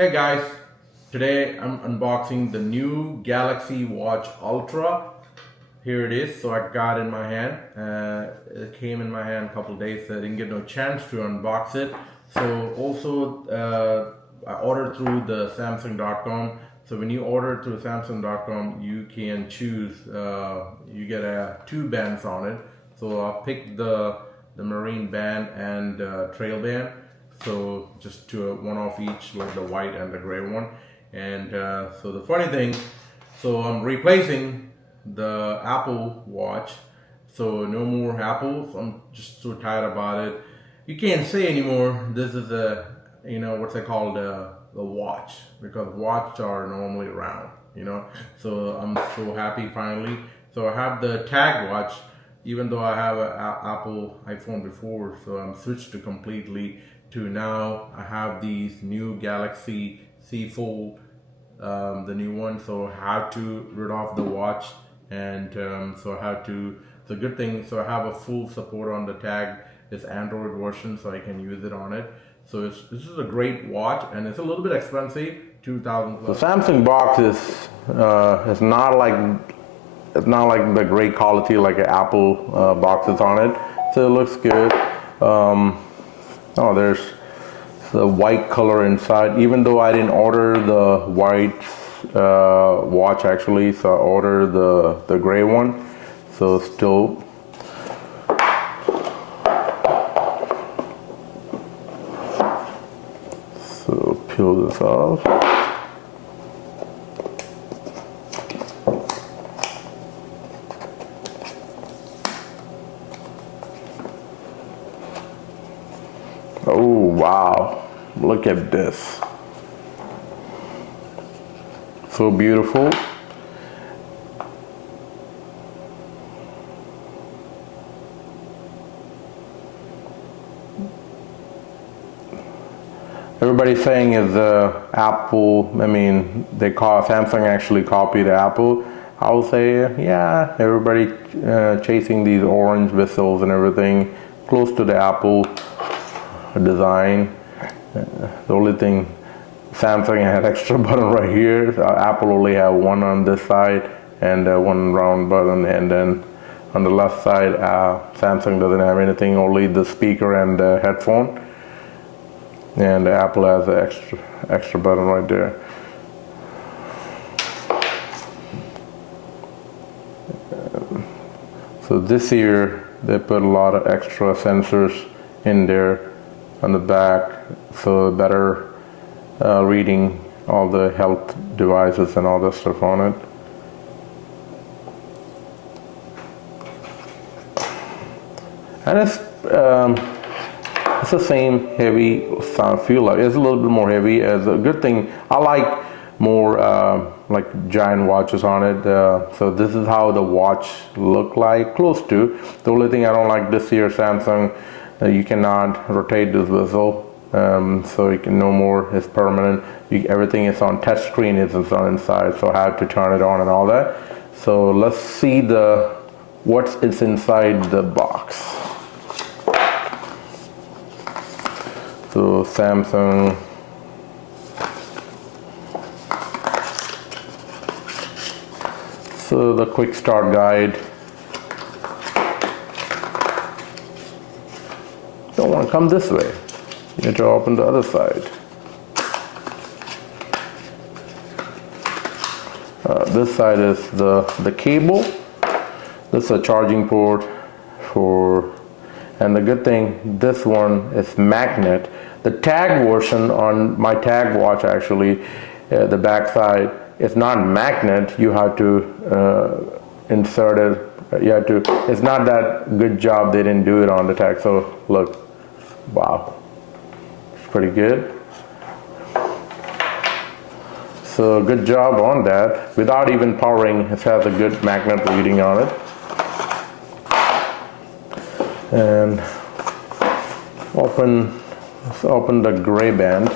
Hey guys, today I'm unboxing the new Galaxy Watch Ultra. Here it is. So I got it in my hand. It came in my hand a couple days. So I didn't get no chance to unbox it. So also I ordered through the Samsung.com. So when you order through Samsung.com, you can choose. You get two bands on it. So I picked the marine band and trail band. So just one off each, like the white and the gray one. And so the funny thing, so I'm replacing the Apple Watch. So no more Apple. So I'm just so tired about it. You can't say anymore. This is what's it called, the watch, because watch are normally round. So I'm so happy finally. So I have the Tag watch, even though I have an Apple iPhone before. So I'm switched to completely to now I have these new Galaxy Z Fold, the new one. So I have to rid off the watch, and so I have to. The good thing, so I have a full support on the Tag. It's Android version, so I can use it on it. So this is a great watch, and it's a little bit expensive, 2,000. The Samsung box is not like the great quality like an Apple boxes on it. So it looks good. Oh, there's the white color inside. Even though I didn't order the white watch actually, so I ordered the gray one. So still. So peel this off. Oh wow, look at this. So beautiful. Everybody's saying is Apple, Samsung actually copied Apple. I will say, yeah, everybody chasing these orange whistles and everything, close to the Apple design. The only thing, Samsung had extra button right here. Apple only have one on this side and one round button, and then on the left side, Samsung doesn't have anything, only the speaker and the headphone. And Apple has an extra button right there. So this year they put a lot of extra sensors in there on the back, so better reading all the health devices and all that stuff on it. And it's the same heavy sound feel. Like it's a little bit more heavy. As a good thing, I like more like giant watches on it. So this is how the watch look like, close to. The only thing I don't like this year, Samsung, you cannot rotate this bezel. So you can no more. It's permanent. Everything is on touch screen. It's on inside. So I have to turn it on and all that. So let's see what's inside the box. So Samsung. So the quick start guide. Don't want to come this way. You need to open the other side. This side is the cable. This is a charging port for. And the good thing, this one is magnet. The Tag version on my Tag watch actually, the back side is not magnet. You have to insert it. You have to. It's not that good job. They didn't do it on the Tag. So look, wow, it's pretty good. So good job on that. Without even powering, it has a good magnet reading on it. And let's open the gray band.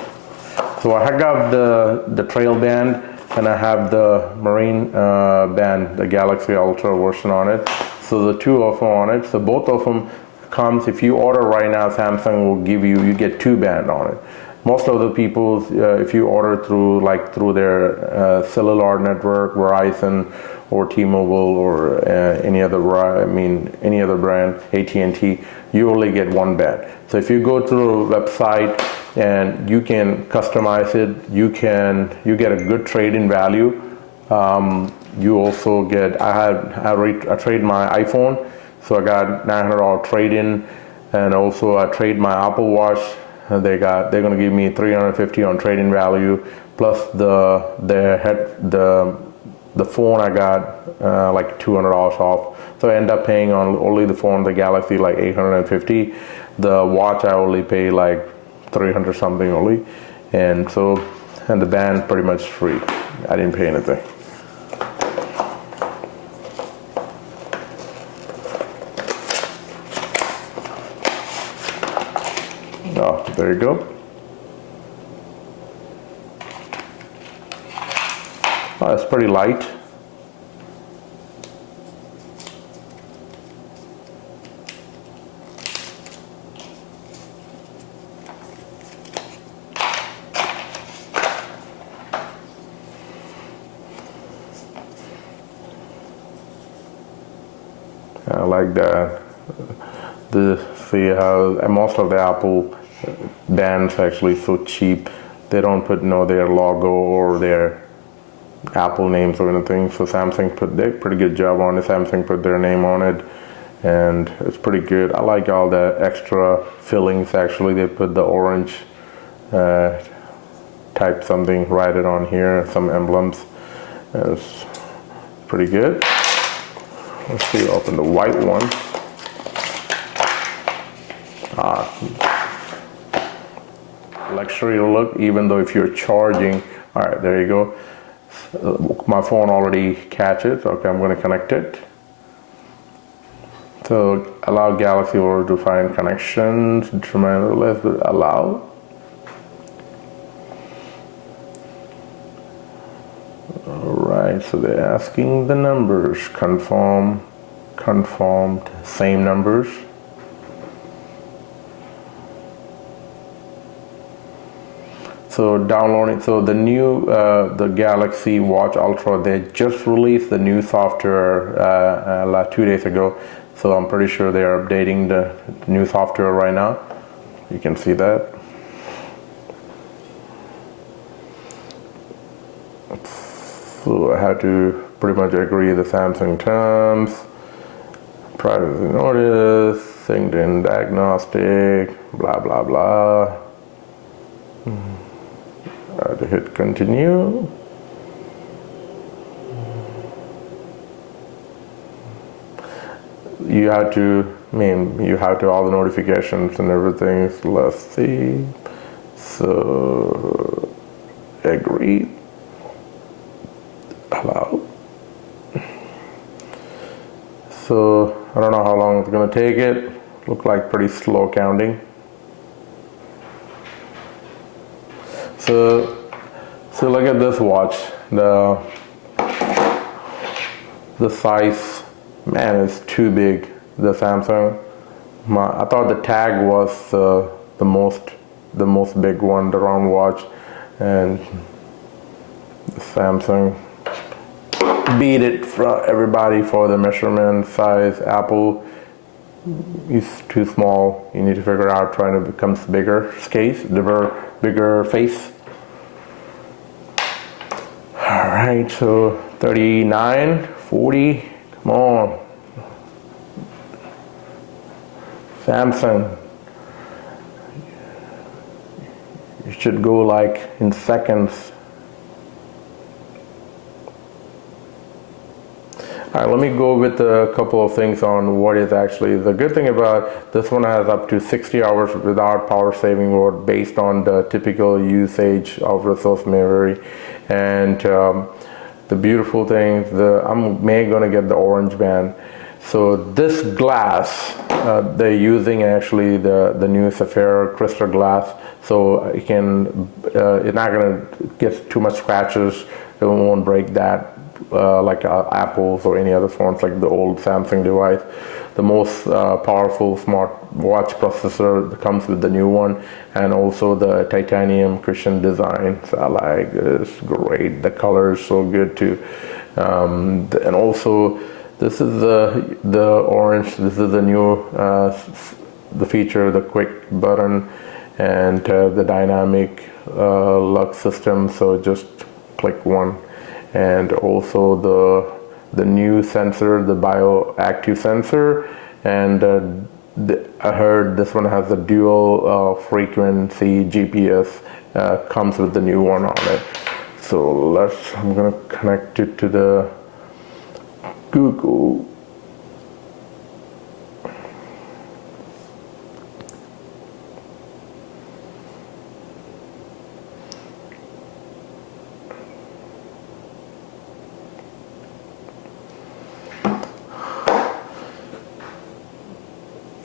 So I got the trail band, and I have the marine band, the Galaxy Ultra version on it. So the two of them on it. So both of them comes, if you order right now, Samsung will give you get two band on it. most of the people, if you order through their cellular network, Verizon or T-Mobile or any other brand, AT&T, you only get one band. So if you go through a website and you can customize it, you get a good trade-in value. You also get, I trade my iPhone, so I got $900 trade-in, and also I trade my Apple Watch. They're gonna give me $350 on trade-in value, plus the phone I got like $200 off. So I end up paying on only the phone, the Galaxy, like $850. The watch I only pay like $300 something only, and the band pretty much free. I didn't pay anything. Oh, there you go. Oh, it's pretty light. I like that. See how most of the Apple bands actually so cheap. They don't put their logo or their Apple names or anything. So Samsung put their pretty good job on it. Samsung put their name on it, and it's pretty good. I like all the extra fillings. Actually, they put the orange type something, write it on here, some emblems. It's pretty good. Let's see, open the white one. Luxury look, even though if you're charging. All right, there you go. My phone already catches. Okay, I'm going to connect it. So allow Galaxy order to find connections. Determine let's allow. Alright, so they're asking the numbers. Confirmed, same numbers. So downloading, so the new, the Galaxy Watch Ultra, they just released the new software like 2 days ago. So I'm pretty sure they're updating the new software right now. You can see that. So I had to pretty much agree the Samsung terms, privacy notice, synced in diagnostic, blah blah blah. I had to hit continue. You have to all the notifications and everything. So let's see. So agree. Allow. So I don't know how long it's going to take it. Look like pretty slow counting. So look at this watch. The size, man, is too big. The Samsung. I thought the tag was the most big one, the round watch, and the Samsung beat it for everybody for the measurement size. Apple is too small. You need to figure out trying to become bigger case, bigger face. All right, so 39, 40, come on. Samsung, you should go like in seconds. All right, let me go with a couple of things on what is actually the good thing about this one. Has up to 60 hours without power saving mode based on the typical usage of resource memory. And the beautiful thing, I'm gonna get the orange band. So this glass, they're using actually the new Sapphire crystal glass, so it can, it's not gonna get too much scratches. It won't break that like Apple's or any other phones like the old Samsung device. the most powerful smart watch processor that comes with the new one, and also the titanium cushion design. So I like it's great. The color is so good too, and also this is the orange. This is the new the feature, the quick button, and the dynamic lock system. So just click one, and also the new sensor, the bioactive sensor, and I heard this one has a dual frequency GPS, comes with the new one on it. So I'm gonna connect it to the Google.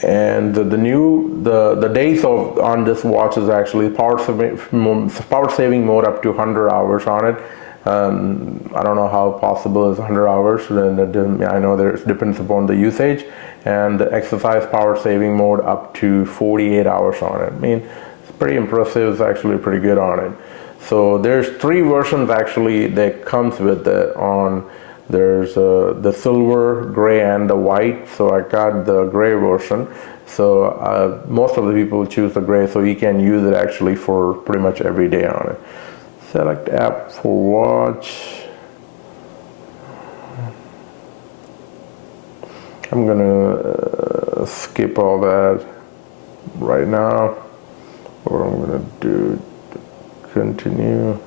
And the days on this watch is actually power saving mode up to 100 hours on it. I don't know how possible is 100 hours. I know it depends upon the usage. And the exercise power saving mode up to 48 hours on it. I mean, it's pretty impressive. It's actually pretty good on it. So there's 3 versions actually that comes with it on. There's the silver, gray, and the white. So I got the gray version. So most of the people choose the gray, so you can use it actually for pretty much every day on it. Select app for watch. I'm gonna skip all that right now. What I'm gonna do, continue.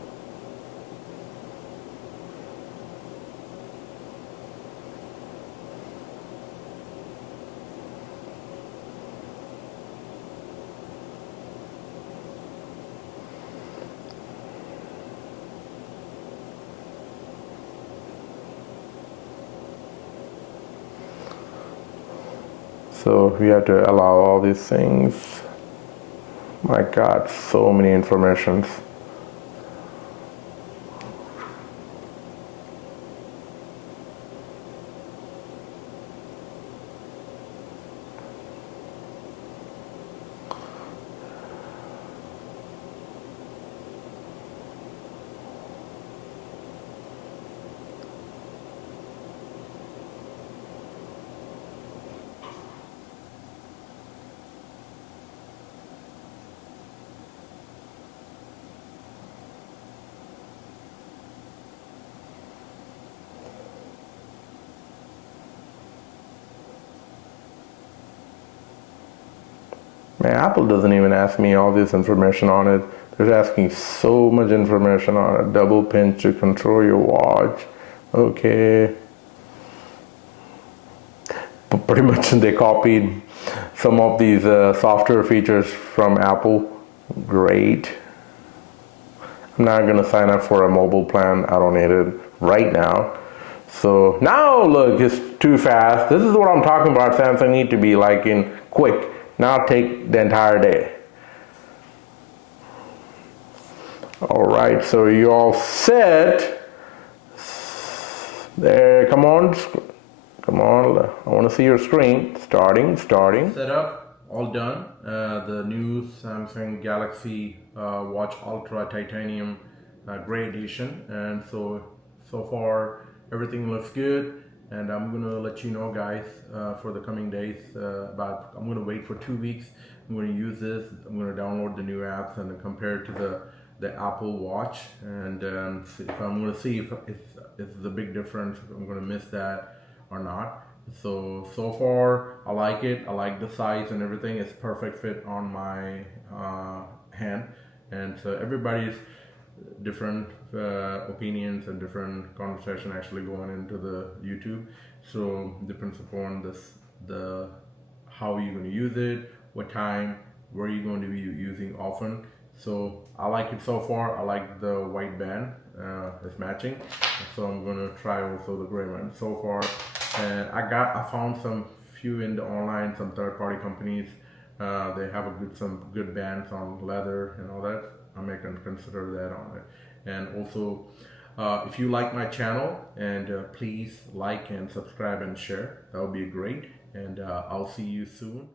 So we have to allow all these things. My God, so many informations. Man, Apple doesn't even ask me all this information on it. They're asking so much information on it. Double pinch to control your watch. Okay. But pretty much they copied some of these software features from Apple. Great. I'm not going to sign up for a mobile plan. I don't need it right now. So now look, it's too fast. This is what I'm talking about. Samsung need to be like in quick. Now take the entire day. All right, so you all set. There, come on. I want to see your screen. Starting. Set up, all done. The new Samsung Galaxy Watch Ultra Titanium Gray Edition. And so far, everything looks good. And I'm gonna let you know, guys, for the coming days I'm gonna wait for 2 weeks. I'm gonna use this. I'm gonna download the new apps and compare it to the Apple Watch, and if I'm gonna see if it's the big difference, if I'm gonna miss that or not. So far, I like it. I like the size and everything. It's perfect fit on my hand, and so everybody's different opinions and different conversation actually going into the YouTube. So depends upon the how you're going to use it, what time, where you're going to be using often. So I like it so far. I like the white band, it's matching. So I'm going to try also the gray one. So far, I found some few in the online, some third-party companies. They have some good bands on leather and all that. I may consider that on it. And also, if you like my channel, and please like and subscribe and share, that would be great. and I'll see you soon.